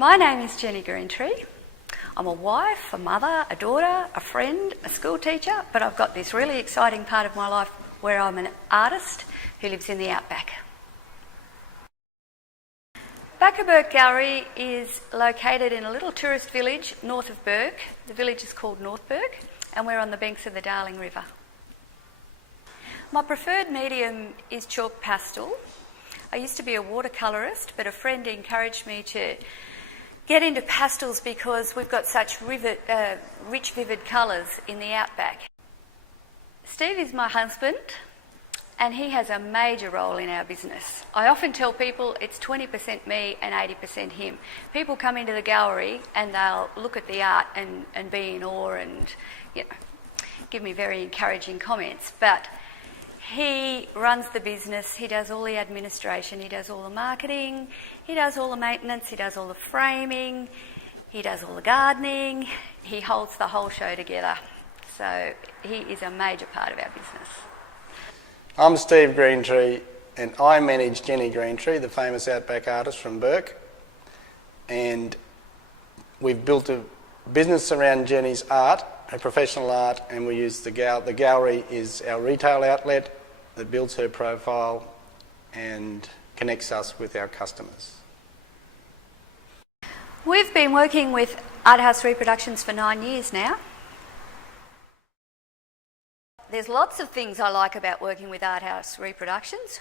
My name is Jenny Greentree. I'm a wife, a mother, a daughter, a friend, a school teacher, but I've got this really exciting part of my life where I'm an artist who lives in the Outback. Bourke Gallery is located in a little tourist village north of Bourke. The village is called North Bourke, and we're on the banks of the Darling River. My preferred medium is chalk pastel. I used to be a watercolourist, but a friend encouraged me to get into pastels because we've got such rich, vivid colours in the Outback. Steve is my husband, and he has a major role in our business. I often tell people it's 20% me and 80% him. People come into the gallery and they'll look at the art and be in awe and give me very encouraging comments. But he runs the business, he does all the administration, he does all the marketing, he does all the maintenance, he does all the framing, he does all the gardening, he holds the whole show together. So he is a major part of our business. I'm Steve Greentree, and I manage Jenny Greentree, the famous Outback artist from Bourke. And we've built a business around Jenny's art, her professional art, and we use the gallery is our retail outlet that builds her profile and connects us with our customers. We've been working with Art House Reproductions for 9 years now. There's lots of things I like about working with Art House Reproductions.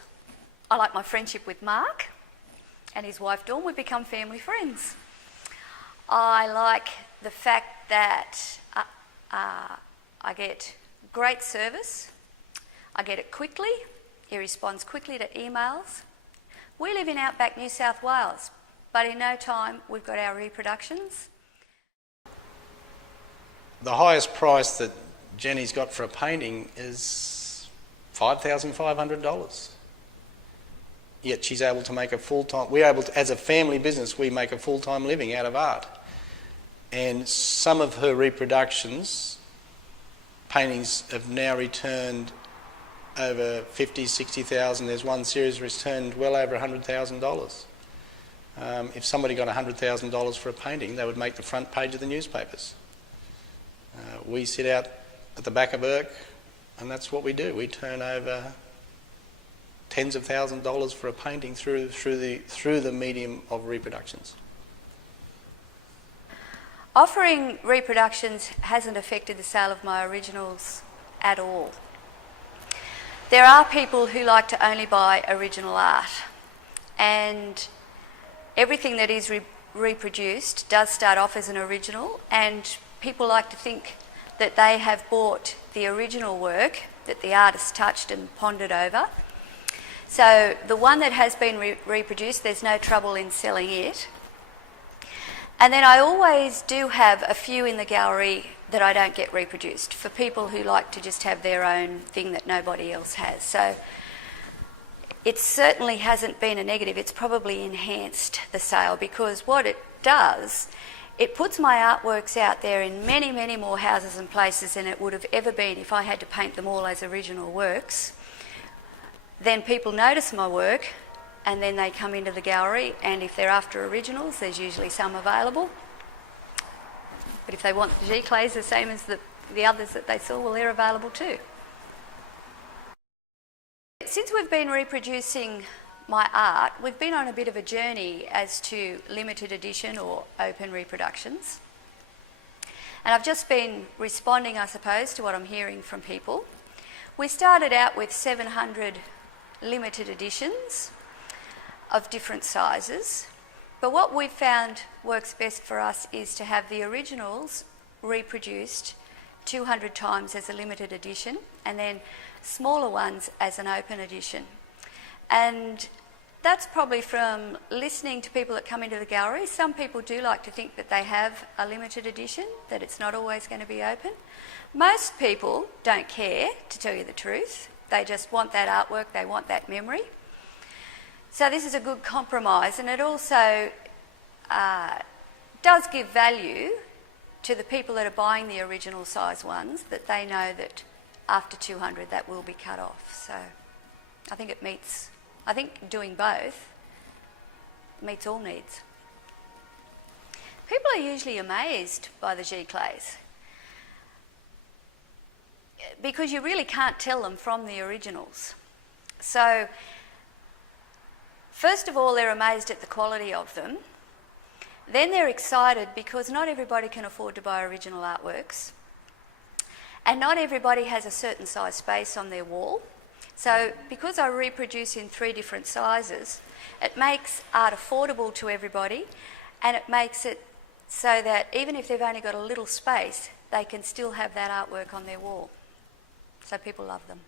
I like my friendship with Mark and his wife Dawn. We've become family friends. I like the fact that I get great service. I get it quickly. He responds quickly to emails. We live in Outback, New South Wales, but in no time we've got our reproductions. The highest price that Jenny's got for a painting is $5,500. Yet she's able to make a full-time... as a family business, we make a full-time living out of art. And some of her reproductions, paintings have now returned over 50, 60,000. There's one series returned well over $100,000. If somebody got $100,000 for a painting, they would make the front page of the newspapers. We sit out at the back of Bourke, and that's what we do. We turn over tens of thousands of dollars for a painting through the medium of reproductions. Offering reproductions hasn't affected the sale of my originals at all. There are people who like to only buy original art, and everything that is reproduced does start off as an original, and people like to think that they have bought the original work that the artist touched and pondered over. So the one that has been reproduced, there's no trouble in selling it. And then I always do have a few in the gallery that I don't get reproduced for people who like to just have their own thing that nobody else has. So it certainly hasn't been a negative. It's probably enhanced the sale, because what it does, it puts my artworks out there in many, many more houses and places than it would have ever been if I had to paint them all as original works. Then people notice my work, and then they come into the gallery, and if they're after originals, there's usually some available. But if they want the giclées the same as the others that they saw, well, they're available too. Since we've been reproducing my art, we've been on a bit of a journey as to limited edition or open reproductions. And I've just been responding, I suppose, to what I'm hearing from people. We started out with 700 limited editions of different sizes, but what we've found works best for us is to have the originals reproduced 200 times as a limited edition, and then smaller ones as an open edition. And that's probably from listening to people that come into the gallery. Some people do like to think that they have a limited edition, that it's not always going to be open. Most people don't care, to tell you the truth. They just want that artwork, they want that memory. So this is a good compromise, and it also does give value to the people that are buying the original size ones, that they know that after 200 that will be cut off. So I think doing both meets all needs. People are usually amazed by the giclées because you really can't tell them from the originals. So, first of all, they're amazed at the quality of them. Then they're excited because not everybody can afford to buy original artworks. And not everybody has a certain size space on their wall. So because I reproduce in 3 different sizes, it makes art affordable to everybody, and it makes it so that even if they've only got a little space, they can still have that artwork on their wall. So people love them.